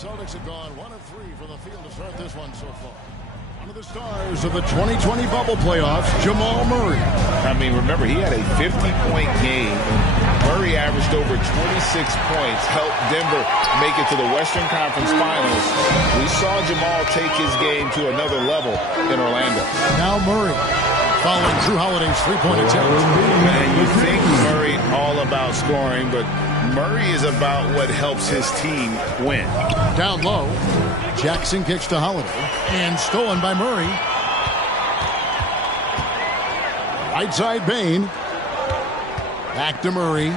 Celtics have gone 1 of 3 from the field to start this one so far. One of the stars of the 2020 bubble playoffs, Jamal Murray. I mean, remember, he had a 50-point game. Murray averaged over 26 points, helped Denver make it to the Western Conference Finals. We saw Jamal take his game to another level in Orlando. Now Murray, following Drew Holiday's three-point attempt. Man, you think Murray all about scoring, but Murray is about what helps his team win. Down low, Jackson kicks to Holiday, and stolen by Murray. Right side Bane. Back to Murray.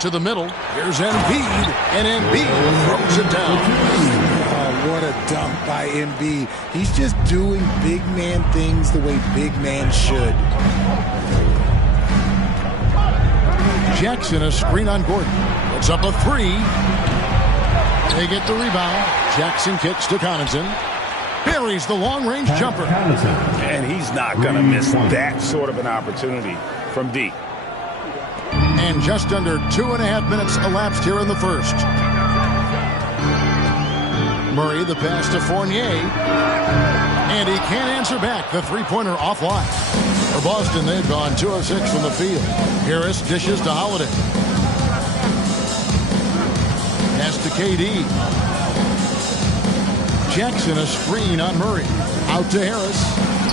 To the middle. Here's Embiid, and Embiid throws it down. Oh, what a dunk by Embiid. He's just doing big man things the way big man should. Jackson, a screen on Gordon. Puts up a three. They get the rebound. Jackson kicks to Connaughton. Buries the long-range jumper. And he's not going to miss that sort of an opportunity from deep. And just under 2.5 minutes elapsed here in the first. Murray, the pass to Fournier. And he can't answer back. The three-pointer offline. For Boston, they've gone 2 of 6 from the field. Harris dishes to Holiday. Pass to KD. Jackson, a screen on Murray. Out to Harris.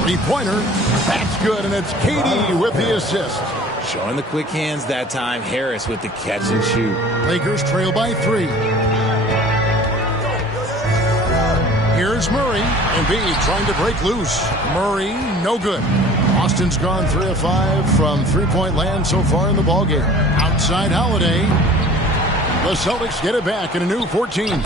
Three-pointer. That's good, and it's KD with the assist. Showing the quick hands that time. Harris with the catch and shoot. Lakers trail by 3. Here's Murray. Embiid trying to break loose. Murray, no good. Boston's gone 3 of 5 from three-point land so far in the ballgame. Outside Holiday. The Celtics get it back in a new 14.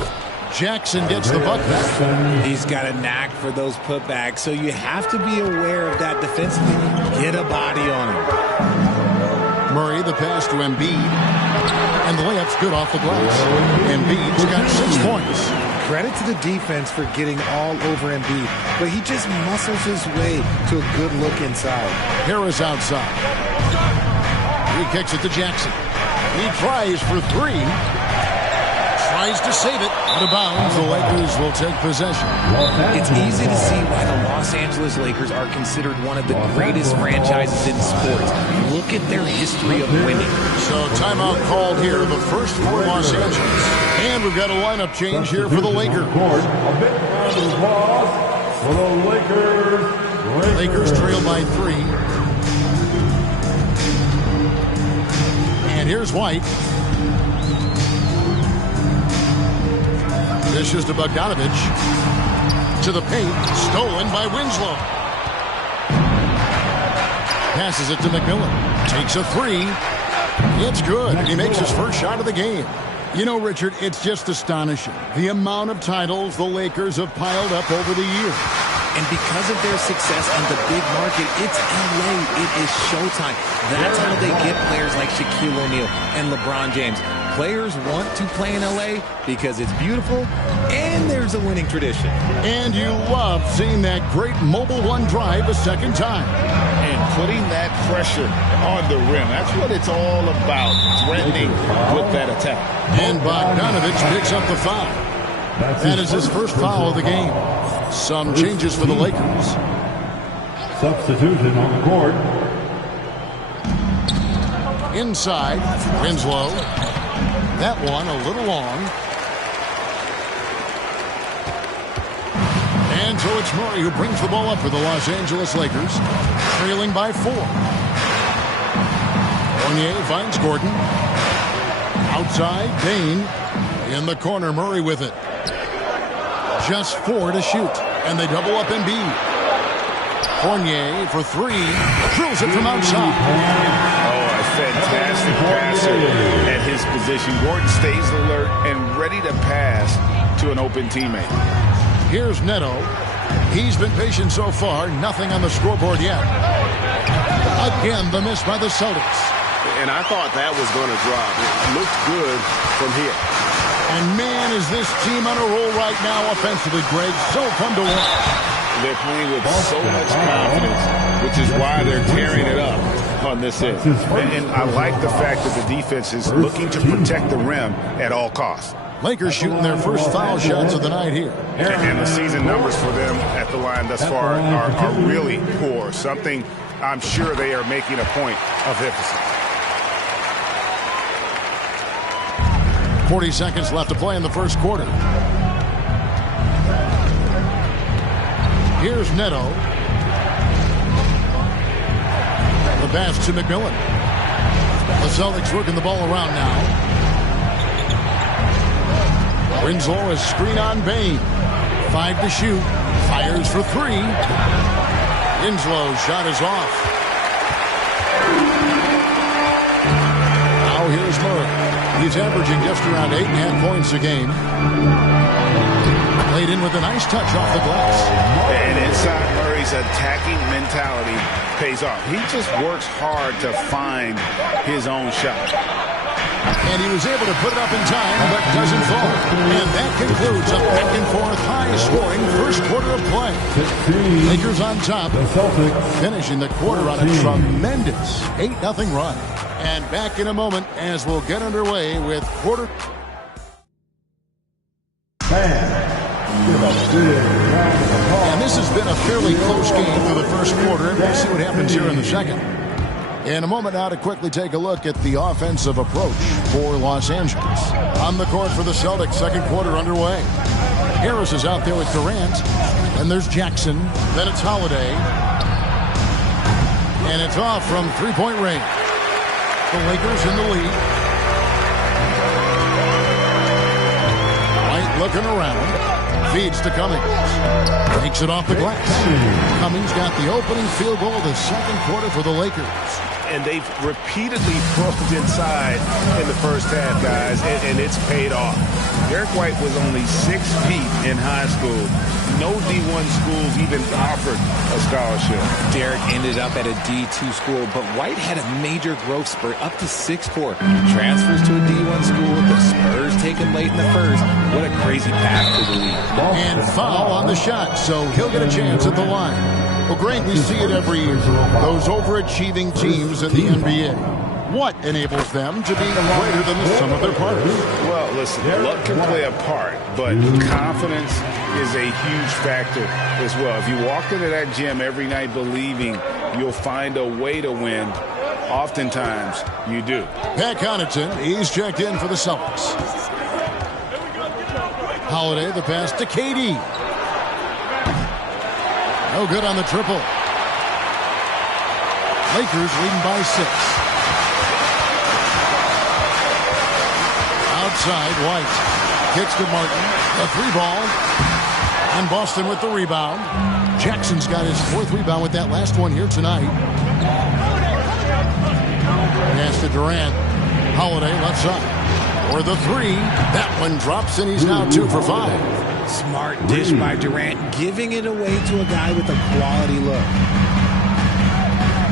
Jackson gets the putback. He's got a knack for those putbacks, so you have to be aware of that defensively. Get a body on him. Murray, the pass to Embiid. And the layup's good off the glass. Embiid's got 6 points. Credit to the defense for getting all over Embiid, but he just muscles his way to a good look inside. Harris outside. He kicks it to Jackson. He tries for 3. Tries to save it. Out of bounds, the Lakers will take possession. It's easy to see why the Los Angeles Lakers are considered one of the greatest franchises in sports. Look at their history of winning. So timeout called here, the first for Los Angeles. And we've got a lineup change here for the Lakers. A big round of applause for the Lakers. Lakers trail by 3. And here's White. Dishes to Bogdanovich. To the paint. Stolen by Winslow. Passes it to McMillan. Takes a 3. It's good. He makes his first shot of the game. You know, Richard, it's just astonishing. The amount of titles the Lakers have piled up over the years. And because of their success in the big market, it's LA. It is showtime. That's how they get players like Shaquille O'Neal and LeBron James. Players want to play in LA because it's beautiful and there's a winning tradition. And you love seeing that great Mobile One drive a second time. And putting that pressure on the rim. That's what it's all about, threatening with that attack. And Bogdanovich picks up the foul. That is his first foul of the game. Some changes for the Lakers. Substitution on the court. Inside, Winslow. That one a little long. And so it's Murray who brings the ball up for the Los Angeles Lakers, trailing by 4. Fournier finds Gordon. Outside, Bane. In the corner, Murray with it. Just 4 to shoot, and they double up Embiid. Fournier for 3. Drills it from outside. Oh, a fantastic passer at his position. Gordon stays alert and ready to pass to an open teammate. Here's Neto. He's been patient so far. Nothing on the scoreboard yet. Again, the miss by the Celtics. And I thought that was going to drop. It looked good from here. And man, is this team on a roll right now offensively, Greg. So fun to watch. They're playing with so much confidence, which is why they're tearing it up. on this end. And I like the fact that the defense is looking to protect the rim at all costs. Lakers shooting their first foul shots of the night here. And the season numbers for them at the line thus far are really poor. Something I'm sure they are making a point of emphasis. 40 seconds left to play in the first quarter. Here's Neto. The pass to McMillan. The Celtics working the ball around now. Winslow is screen on Bain. 5 to shoot. Fires for 3. Winslow's shot is off. Now here's Murray. He's averaging just around 8.5 points a game. Played in with a nice touch off the glass. And inside, Murray's attacking mentality pays off. He just works hard to find his own shot. And he was able to put it up in time, but doesn't fall. And that concludes a back-and-forth high-scoring first quarter of play. Lakers on top, finishing the quarter on a tremendous 8-0 run. And back in a moment as we'll get underway with quarter. And this has been a fairly close game through the first quarter. We'll see what happens here in the second. In a moment now to quickly take a look at the offensive approach for Los Angeles. On the court for the Celtics, second quarter underway. Harris is out there with Durant. And there's Jackson. Then it's Holiday. And it's off from three-point range. The Lakers in the lead. White looking around. Feeds to Cummings. Takes it off the glass. Cummings got the opening field goal of the second quarter for the Lakers. And they've repeatedly probed inside in the first half, guys, and it's paid off. Derek White was only 6 feet in high school. No D1 schools even offered a scholarship. Derek ended up at a D2 school, but White had a major growth spurt up to 6'4". Transfers to a D1 school. The Spurs take him late in the first. What a crazy path to the league. And foul on the shot, so he'll get a chance at the line. Well, Greg, we see it every year. Those overachieving teams in the NBA. What enables them to be greater than the sum of their parts? Well, listen, luck can play a part, but confidence is a huge factor as well. If you walk into that gym every night believing you'll find a way to win, oftentimes you do. Pat Connaughton, he's checked in for the Celtics. Holiday, the pass to KD. No good on the triple. Lakers leading by 6. Outside, White. Kicks to Martin. The 3-ball. And Boston with the rebound. Jackson's got his 4th rebound with that last one here tonight. Pass to Durant. Holiday left side. For the 3. That one drops, and he's now 2 for 5. Smart dish by Durant, giving it away to a guy with a quality look.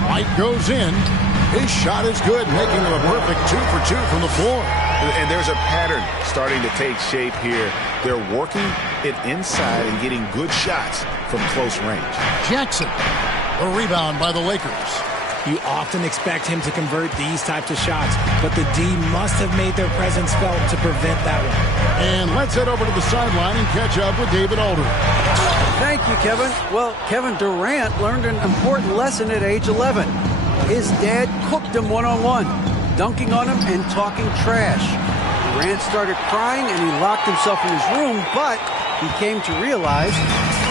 White goes in. His shot is good, making him a perfect 2 for 2 from the floor. And there's a pattern starting to take shape here. They're working it inside and getting good shots from close range. Jackson, a rebound by the Lakers. You often expect him to convert these types of shots, but the D must have made their presence felt to prevent that one. And let's head over to the sideline and catch up with David Aldridge. Thank you, Kevin. Well, Kevin Durant learned an important lesson at age 11. His dad cooked him one-on-one, dunking on him and talking trash. Durant started crying and he locked himself in his room, but he came to realize,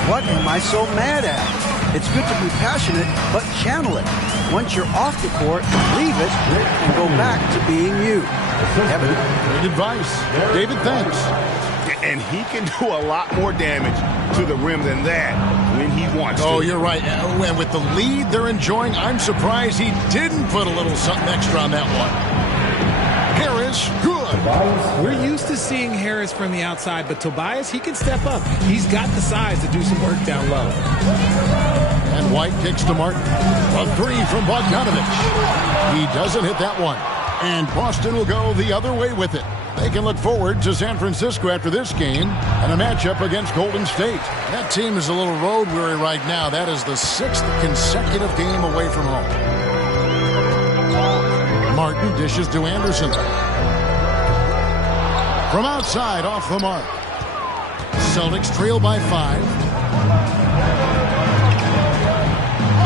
what am I so mad at? It's good to be passionate, but channel it. Once you're off the court, leave it and go back to being you. Kevin. Great advice. David, thanks. And he can do a lot more damage to the rim than that when he wants to. Oh, you're right. And with the lead they're enjoying, I'm surprised he didn't put a little something extra on that one. Harris, good. We're used to seeing Harris from the outside, but Tobias, he can step up. He's got the size to do some work down low. And White kicks to Martin. A 3 from Bogdanovich. He doesn't hit that one. And Boston will go the other way with it. They can look forward to San Francisco after this game and a matchup against Golden State. That team is a little road weary right now. That is the 6th consecutive game away from home. Martin dishes to Anderson. From outside, off the mark. Celtics trail by 5.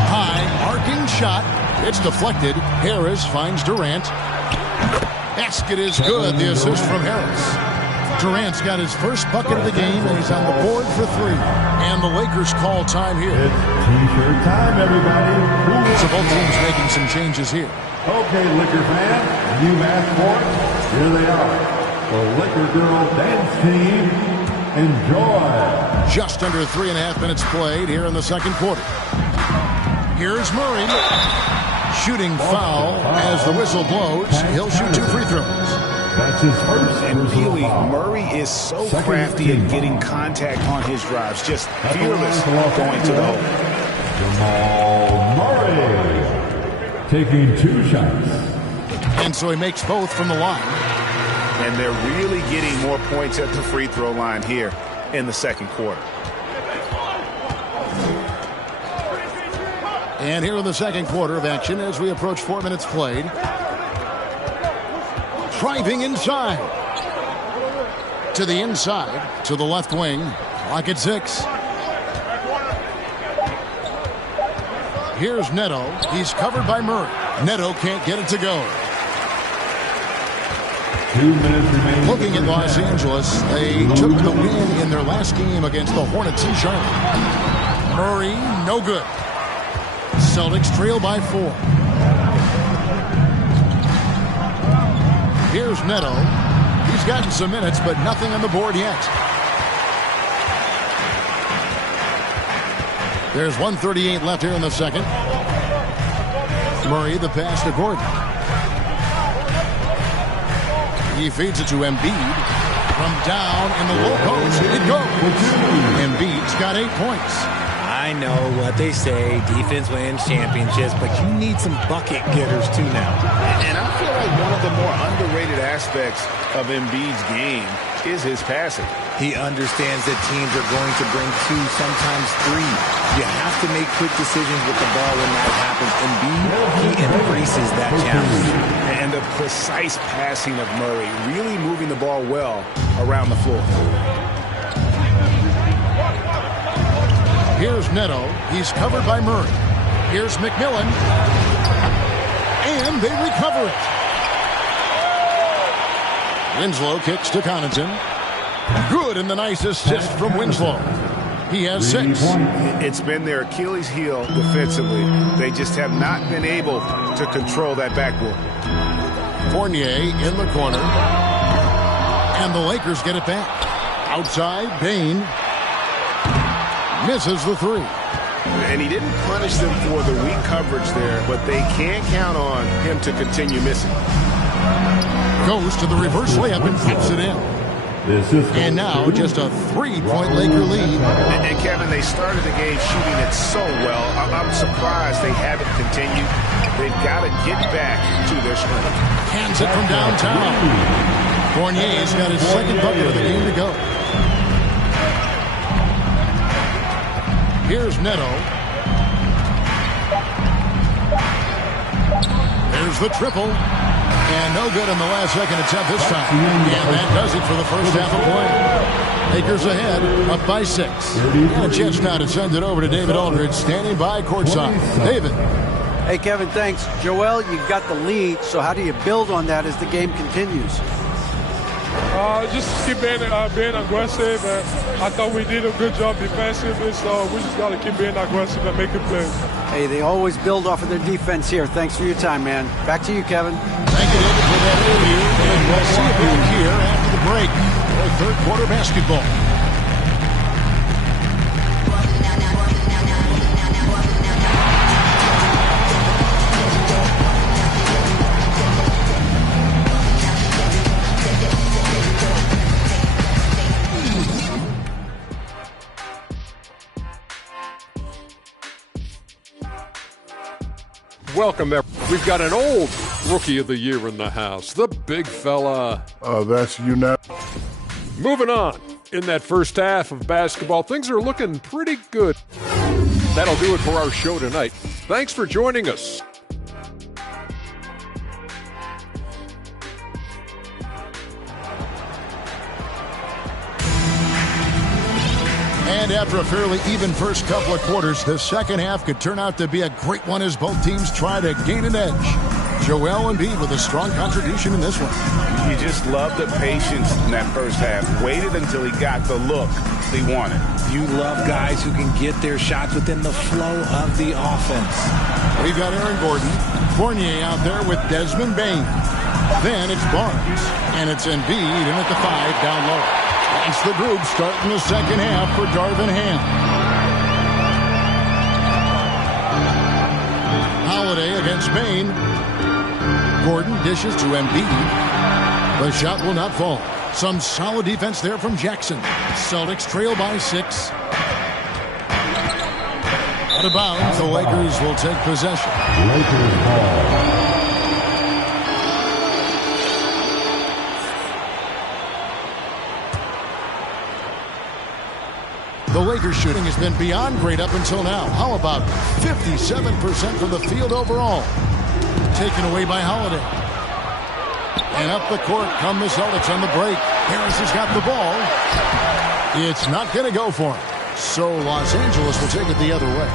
High, arcing shot. It's deflected. Harris finds Durant. Basket is good. The assist from Harris. Durant's got his first bucket of the game, and he's on the board for 3. And the Lakers call time here. It's T-shirt time, everybody. So both teams making some changes here. Okay, Liquor fans, you've asked for it. Here they are. The Liquor Girl Dance Team. Enjoy. Just under 3.5 minutes played here in the second quarter. Here's Murray. Shooting foul as the whistle blows. He'll shoot 2 free throws. That's his first. And really, Murray is so crafty at getting contact on his drives. Just fearless going to the hole. Jamal Murray taking 2 shots. And so he makes both from the line. And they're really getting more points at the free throw line here in the second quarter. And here in the second quarter of action as we approach 4 minutes played. Driving inside. To the inside. To the left wing. Clock at 6. Here's Neto. He's covered by Murray. Neto can't get it to go. 2 minutes remaining. Looking at Los Angeles, they took the win in their last game against the Hornets in Charlotte. Murray, no good. Celtics trail by 4. Here's Neto. He's gotten some minutes, but nothing on the board yet. There's 1:38 left here in the second. Murray, the pass to Gordon. He feeds it to Embiid. From down in the low post, it goes. Embiid's got 8 points. I know what they say, defense wins championships, but you need some bucket getters too now. And I feel like one of the more underrated aspects of Embiid's game is his passing. He understands that teams are going to bring 2, sometimes 3. You have to make quick decisions with the ball when that happens. Embiid, he embraces that challenge. And the precise passing of Murray, really moving the ball well around the floor. Here's Neto. He's covered by Murray. Here's McMillan. And they recover it. Winslow kicks to Connaughton. Good, and the nice assist from Winslow. He has 6. It's been their Achilles heel defensively. They just have not been able to control that backboard. Fournier in the corner. And the Lakers get it back. Outside, Bain. Misses the 3. And he didn't punish them for the weak coverage there, but they can't count on him to continue missing. Goes to the reverse layup and flips it in. And now just a 3-point Laker lead. And Kevin, they started the game shooting it so well. I'm surprised they haven't continued. They've got to get back to their strength. Hands it from downtown. Fournier's got his second bucket of the game to go. Here's Neto. There's the triple. And no good in the last second attempt this time. And that does it for the first half of play. Lakers ahead, up by 6. And a chance now to send it over to David Aldridge, standing by courtside. David. Hey, Kevin, thanks. Joel, you got the lead, so how do you build on that as the game continues? Just keep being aggressive, and I thought we did a good job defensively, so we just got to keep being aggressive and making plays. Hey, they always build off of their defense here. Thanks for your time, man. Back to you, Kevin. Thank you, David, for that interview. And we'll see you back here after the break for third quarter basketball. Welcome, we've got an old Rookie of the Year in the house, the big fella. That's you now. Moving on, in that first half of basketball, things are looking pretty good. That'll do it for our show tonight. Thanks for joining us. And after a fairly even first couple of quarters, the second half could turn out to be a great one as both teams try to gain an edge. Joel Embiid with a strong contribution in this one. You just love the patience in that first half. Waited until he got the look he wanted. You love guys who can get their shots within the flow of the offense. We've got Aaron Gordon, Fournier out there with Desmond Bain. Then it's Barnes, and it's Embiid in at the 5 down low. That's the group starting the second half for Darvin Ham. Holiday against Bain. Gordon dishes to Embiid. The shot will not fall. Some solid defense there from Jackson. Celtics trail by 6. Out of bounds, the Lakers will take possession. Lakers ball. The Lakers shooting has been beyond great up until now. How about 57% from the field overall? Taken away by Holiday. And up the court come the Celtics on the break. Harris has got the ball. It's not going to go for him. So Los Angeles will take it the other way.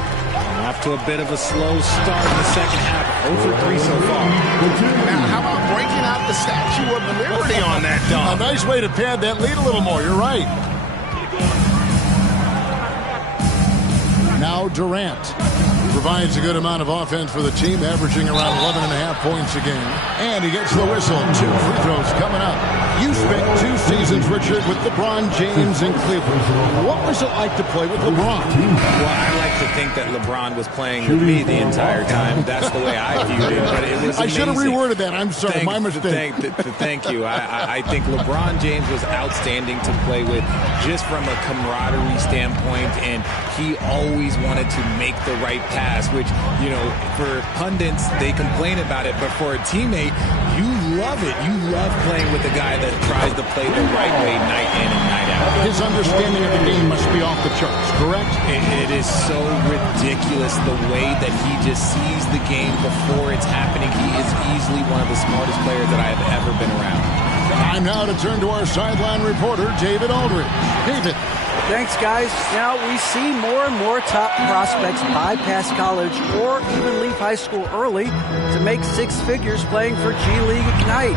Off to a bit of a slow start in the second half. 0 for 3 so far. Now, how about breaking out the Statue of Liberty on that dunk? A nice way to pad that lead a little more. You're right. Now Durant. He provides a good amount of offense for the team, averaging around 11.5 points a game. And he gets the whistle. 2 free throws coming up. You spent 2 seasons, Richard, with LeBron James in Cleveland. What was it like to play with LeBron? Well, I like to think that LeBron was playing with me the entire time. That's the way I viewed it. But it was I should have amazing. reworded that. I'm sorry. My mistake. Thank you. I think LeBron James was outstanding to play with just from a camaraderie standpoint, and he always wanted to make the right pass, which, you know, for pundits, they complain about it, but for a teammate, you love it. You love playing with a guy that tries to play the right way night in and night out. His understanding of the game must be off the charts, correct? It is so ridiculous the way that he just sees the game before it's happening. He is easily one of the smartest players that I have ever been around. Time now to turn to our sideline reporter, David Aldridge. David. Thanks, guys. Now we see more and more top prospects bypass college or even leave high school early to make 6 figures playing for G League Ignite.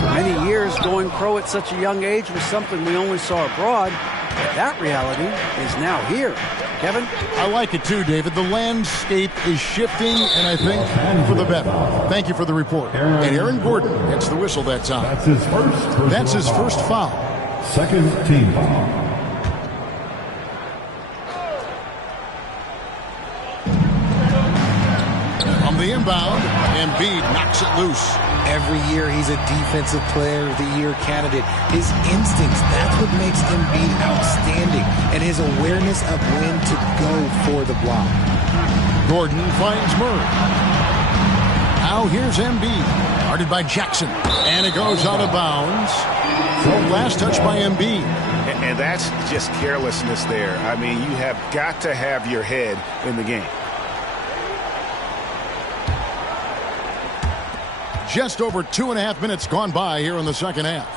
For many years, going pro at such a young age was something we only saw abroad. But that reality is now here. Kevin? I like it too, David. The landscape is shifting, and I think for the better. Thank you for the report. And Aaron Gordon gets the whistle that time. That's his first foul. Second team foul. The inbound, Embiid knocks it loose. Every year he's a Defensive Player of the Year candidate. His instincts, that's what makes Embiid outstanding, and his awareness of when to go for the block. Gordon finds Murray. Now here's Embiid, guarded by Jackson, and it goes out of bounds. So last touch by Embiid. And that's just carelessness there. I mean, you have got to have your head in the game. Just over 2.5 minutes gone by here in the second half.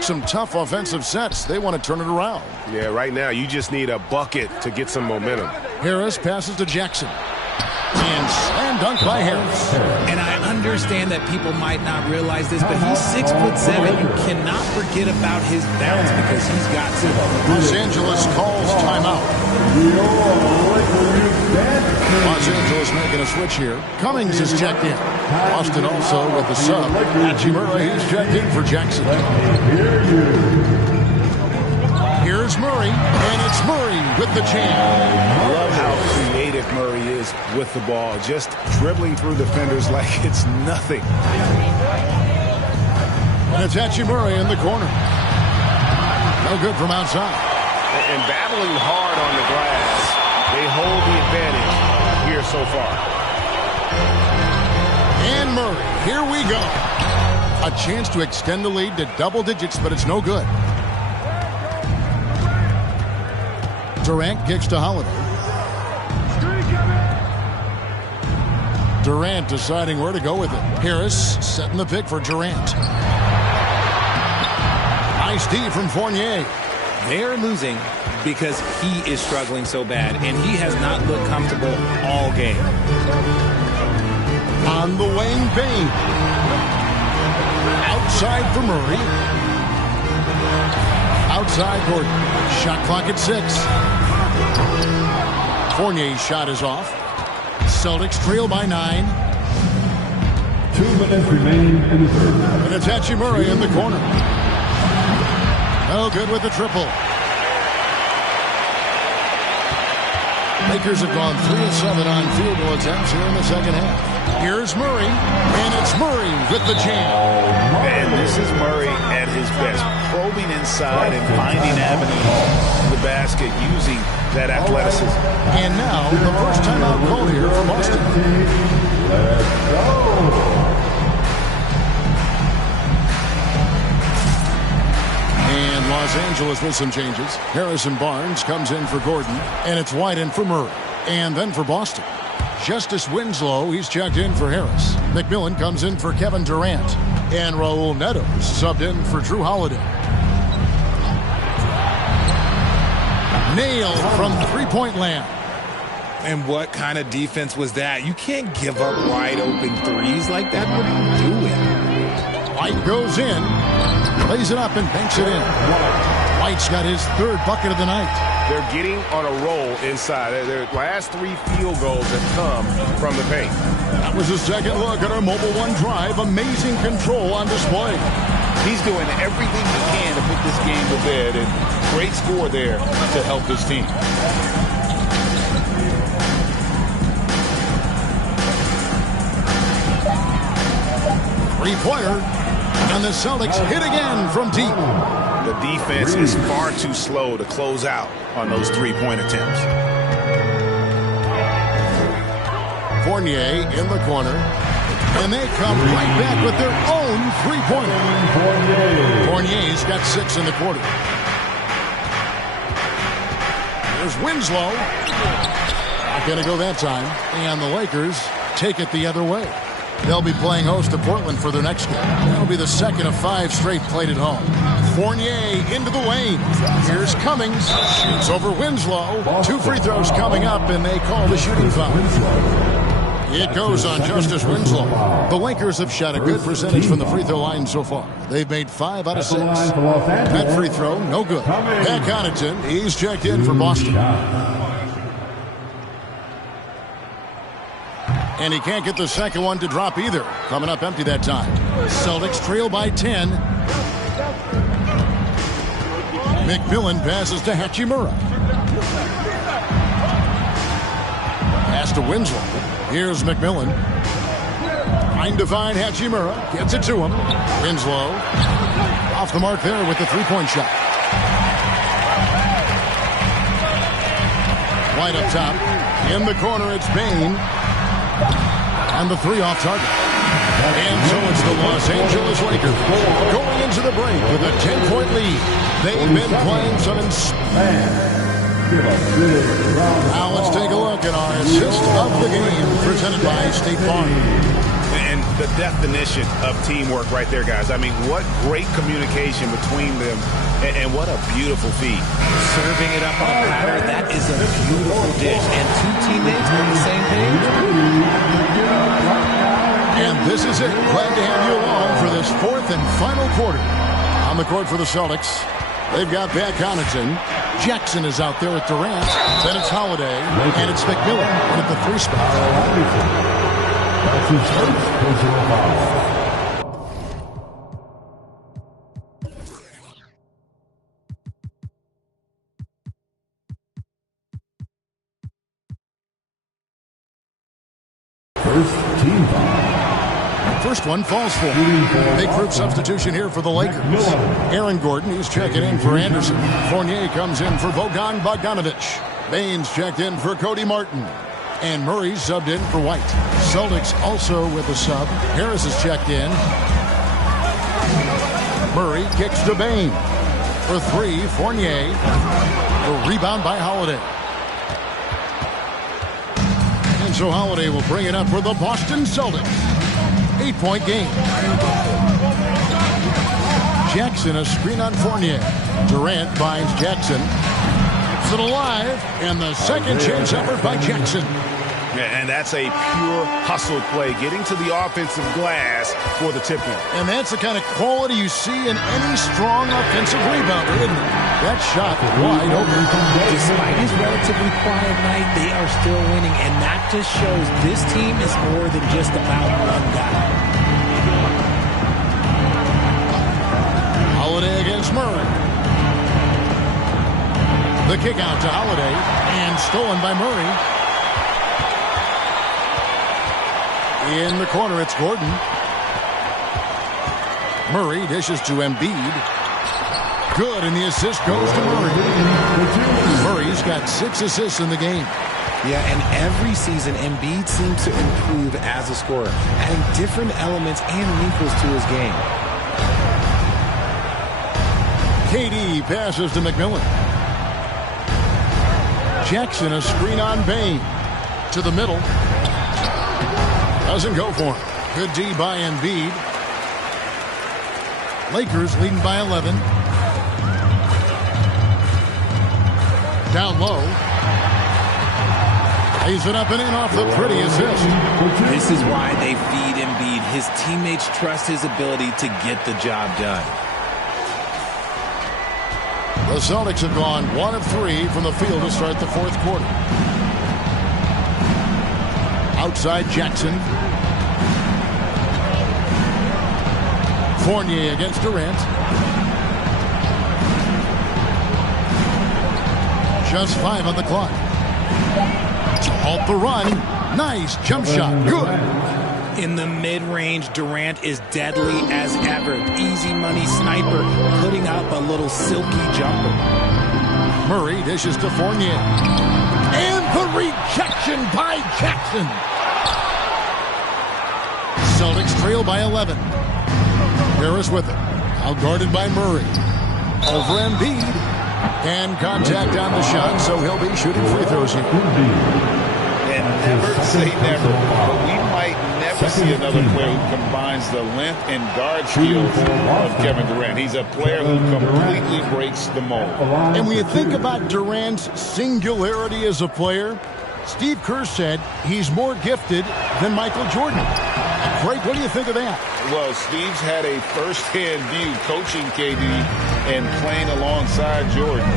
Some tough offensive sets. They want to turn it around. Yeah, right now you just need a bucket to get some momentum. Harris passes to Jackson. And slam dunk by Harris. And I understand that people might not realize this, but he's 6'7". You cannot forget about his bounce because he's got to. Los Angeles calls timeout. Los Angeles making a switch here. Cummings is checked in. Boston also with the sub. Hachimura, he's checked in for Jackson. Here's Murray, and it's Murray with the jam. I love how creative Murray is with the ball, just dribbling through defenders like it's nothing. And it's Hachimura in the corner. No good from outside. And battling hard on the glass, they hold the advantage here so far. And Murray, here we go. A chance to extend the lead to double digits, but it's no good. Durant kicks to Holiday. Durant deciding where to go with it. Harris setting the pick for Durant. Nice D from Fournier. They're losing because he is struggling so bad, and he has not looked comfortable all game. On the wing, Bain. Outside for Murray. Outside Gordon. Shot clock at 6. Fournier's shot is off. Celtics trail by 9. 2 minutes remain in the third. And it's Hachi Murray in the corner. Oh, good with the triple. Lakers have gone 3 of 7 on field goal attempts here in the second half. Here's Murray, and it's Murray with the jam. And this is Murray at his best, probing inside and finding avenues to the basket using that athleticism. And now, the first timeout call here for Boston. Let's go. And Los Angeles with some changes. Harrison Barnes comes in for Gordon, and it's White in for Murray. And then for Boston, Justice Winslow, he's checked in for Harris. McMillan comes in for Kevin Durant. And Raul Neto subbed in for Drew Holiday. Nailed from three-point land. And what kind of defense was that? You can't give up wide open threes like that. What are you doing? White goes in, lays it up and banks it in. White's got his third bucket of the night. They're getting on a roll inside. Their last 3 field goals have come from the paint. That was a second look at our Mobile One drive. Amazing control on display. He's doing everything he can to put this game to bed, and great score there to help his team. Three-pointer, and the Celtics hit again from deep. The defense is far too slow to close out on those three-point attempts. Fournier in the corner, and they come right back with their own three-pointer. Fournier's got 6 in the quarter. There's Winslow. Not going to go that time. And the Lakers take it the other way. They'll be playing host to Portland for their next game. That'll be the second of 5 straight played at home. Fournier into the lane. Here's Cummings. Shoots over Winslow. 2 free throws coming up, and they call the shooting foul. It goes on Justice Winslow. The Lakers have shot a good percentage from the free throw line so far. They've made 5 out of 6. That free throw, no good. Pat Connaughton, he's checked in for Boston. And he can't get the second one to drop either. Coming up empty that time. Celtics trail by 10. McMillan passes to Hachimura. Pass to Winslow. Here's McMillan. Trying to find Hachimura. Gets it to him. Winslow. Off the mark there with the three-point shot. White up top. In the corner, it's Bain. And the 3 off target. And so it's the Los Angeles Lakers going into the break with a 10-point lead. They've been playing some Now let's take a look at our assist of the game presented by State Farm. And the definition of teamwork right there, guys. I mean, what great communication between them, and what a beautiful feed. Serving it up on a platter, that is a beautiful dish. And 2 teammates on the same page. And this is it. Glad to have you along for this 4th and final quarter. On the court for the Celtics, they've got Pat Connaughton. Jackson is out there at Durant. Then it's Holiday. And it's McMillan at the 3 spot. That's his first personal foul. First team foul. First one falls for him. Big group substitution here for the Lakers. Aaron Gordon, he's checking in for Anderson. Fournier comes in for Bogdan Bogdanovic. Baines checked in for Cody Martin. And Murray subbed in for White. Celtics also with a sub. Harris is checked in. Murray kicks to Bain. For 3, Fournier. The rebound by Holiday. And so Holiday will bring it up for the Boston Celtics. 8-point game. Jackson, a screen on Fournier. Durant finds Jackson. Keeps it alive. And the second chance effort by Jackson. And that's a pure hustle play, getting to the offensive glass for the tip-in. And that's the kind of quality you see in any strong offensive rebounder, isn't it? That shot wide open. Despite his relatively quiet night, they are still winning, and that just shows this team is more than just about one guy. Holiday against Murray. The kick out to Holiday, and stolen by Murray. In the corner, it's Gordon. Murray dishes to Embiid. Good, and the assist goes to Murray. Murray's got 6 assists in the game. Yeah, and every season, Embiid seems to improve as a scorer, adding different elements and wrinkles to his game. KD passes to McMillan. Jackson, a screen on Bain. To the middle. Doesn't go for him. Good D by Embiid. Lakers leading by 11. Down low. Lays it up and in off the pretty assist. This is why they feed Embiid. His teammates trust his ability to get the job done. The Celtics have gone 1 of 3 from the field to start the fourth quarter. Outside Jackson. Fournier against Durant. Just 5 on the clock. To halt the run. Nice jump shot. Good. In the mid-range, Durant is deadly as ever. Easy money sniper, putting up a little silky jumper. Murray dishes to Fournier. And the rejection by Jackson. Celtics trail by 11. Harris with it. Outguarded by Murray. Over Embiid. And contact on the shot, so he'll be shooting free throws here. And never say never, but we might never see another player who combines the length and guard skills of Kevin Durant. He's a player who completely breaks the mold. And when you think about Durant's singularity as a player, Steve Kerr said he's more gifted than Michael Jordan. Craig, what do you think of that? Well, Steve's had a first-hand view coaching KD and playing alongside Jordan.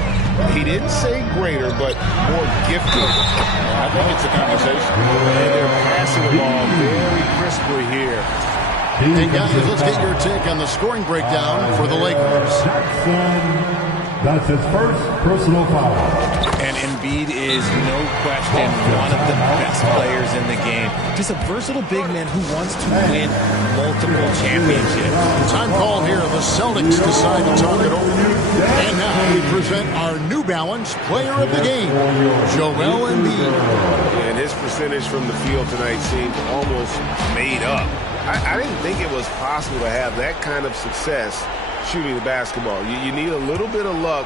He didn't say greater, but more gifted. I think it's a conversation. And they're passing the ball very crisply here. Hey, guys, let's get your take on the scoring breakdown for the Lakers. That's his first personal foul. And Embiid is, no question, one of the best players in the game. Just a versatile big man who wants to win multiple championships. Time called here. The Celtics decide to talk it over. And now we present our New Balance player of the game, Joel Embiid. And his percentage from the field tonight seemed almost made up. I didn't think it was possible to have that kind of success shooting the basketball. You need a little bit of luck,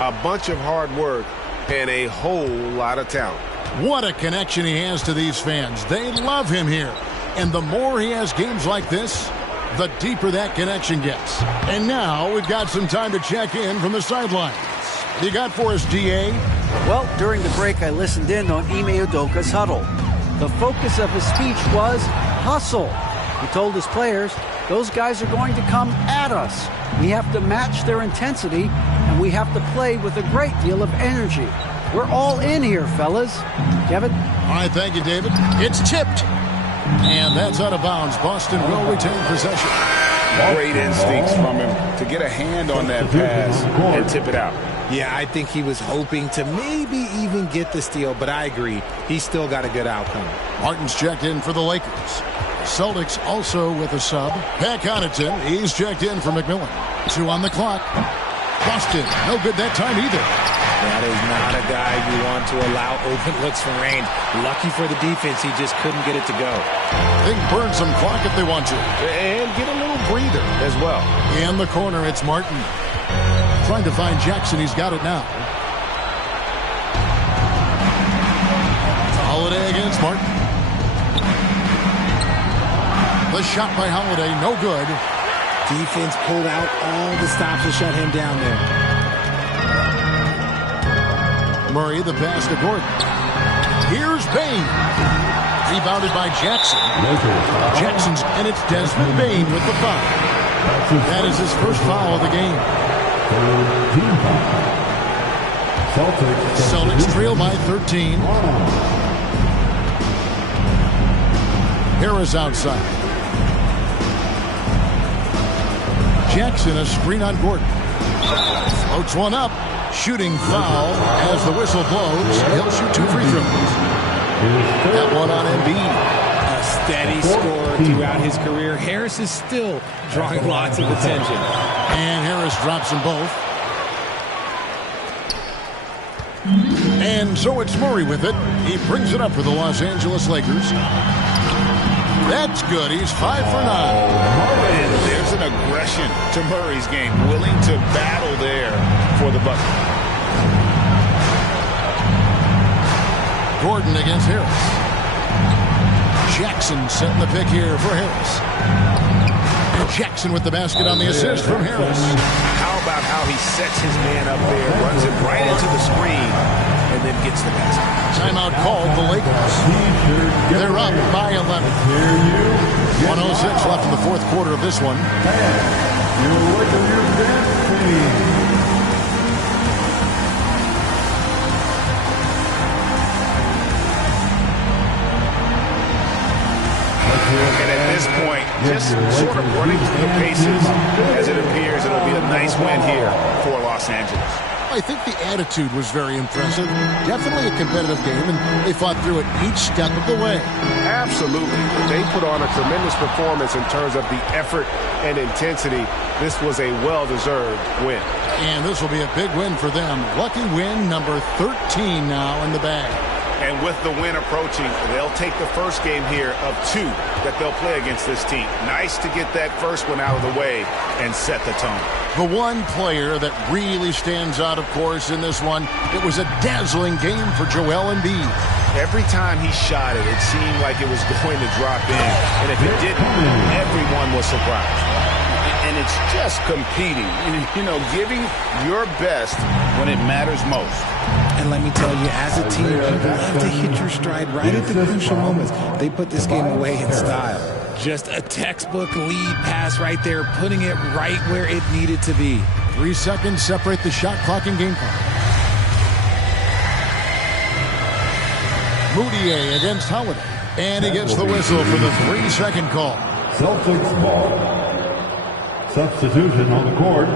a bunch of hard work, and a whole lot of talent. What a connection he has to these fans. They love him here. And the more he has games like this, the deeper that connection gets. And now we've got some time to check in from the sidelines. What you got for us, DA? Well, during the break, I listened in on Ime Udoka's huddle. The focus of his speech was hustle. He told his players, those guys are going to come at us. We have to match their intensity, and we have to play with a great deal of energy. We're all in here, fellas. Kevin? All right, thank you, David. It's tipped. And that's out of bounds. Boston will retain possession. Great instincts from him to get a hand on that pass and tip it out. Yeah, I think he was hoping to maybe even get the steal, but I agree. He still got a good outcome. Martin's checked in for the Lakers. Celtics also with a sub. Pat Connaughton, he's checked in for McMillan. 2 on the clock. Boston, no good that time either. That is not a guy you want to allow open looks from range. Lucky for the defense, he just couldn't get it to go. They can burn some clock if they want to. And get a little breather as well. In the corner, it's Martin. Trying to find Jackson, he's got it now. Holiday against Martin. The shot by Holiday, no good. Defense pulled out all the stops to shut him down there. Murray, the pass to Gordon. Here's Bain. Rebounded by Jackson. Jackson's, and it's Desmond Bain with the foul. That is his first foul of the game. Celtics trail by 13. Harris outside. Jackson, a screen on Gordon. Floats one up. Shooting foul as the whistle blows. He'll shoot 2 free throws. That one on Embiid. A steady scorer throughout his career. Harris is still drawing lots of attention. And Harris drops them both. And so it's Murray with it. He brings it up for the Los Angeles Lakers. That's good. He's 5 for 9. And there's an aggression to Murray's game. Willing to battle there for the bucket. Gordon against Harris. Jackson setting the pick here for Harris. And Jackson with the basket on the assist from Harris. How about how he sets his man up there, runs it right into the screen, and then gets the basket. Timeout called the Lakers. They're up by 11. 1:06 left in the fourth quarter of this one. And at this point, just sort of running through the paces as it appears it'll be a nice win here for Los Angeles. I think the attitude was very impressive. Definitely a competitive game, and they fought through it each step of the way. Absolutely. They put on a tremendous performance in terms of the effort and intensity. This was a well-deserved win. And this will be a big win for them. Lucky win number 13 now in the bag. And with the win approaching, they'll take the first game here of 2 that they'll play against this team. Nice to get that first one out of the way and set the tone. The one player that really stands out, of course, in this one, it was a dazzling game for Joel Embiid. Every time he shot it, it seemed like it was going to drop in. And if it didn't, everyone was surprised. And it's just competing, giving your best when it matters most. And let me tell you, as a team, you have to hit your stride right at the crucial moments. They put this game away in style. Just a textbook lead pass right there, putting it right where it needed to be. 3 seconds separate the shot clock and game clock. Moutier against Holiday. And he gets the whistle for the 3-second call. Celtics ball. Substitution on the court.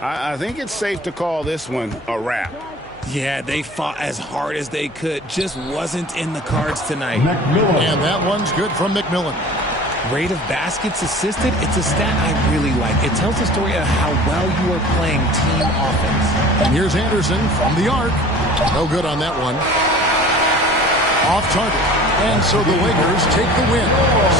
I think it's safe to call this one a wrap. Yeah, they fought as hard as they could. Just wasn't in the cards tonight. And that one's good from McMillan. Rate of baskets assisted, it's a stat I really like. It tells the story of how well you are playing team offense. And here's Anderson from the arc. No good on that one. Off target. And so the Lakers take the win.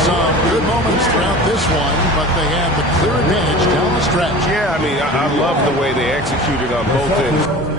Some good moments throughout this one, but they had the clear advantage down the stretch. Yeah, I love the way they executed on both ends.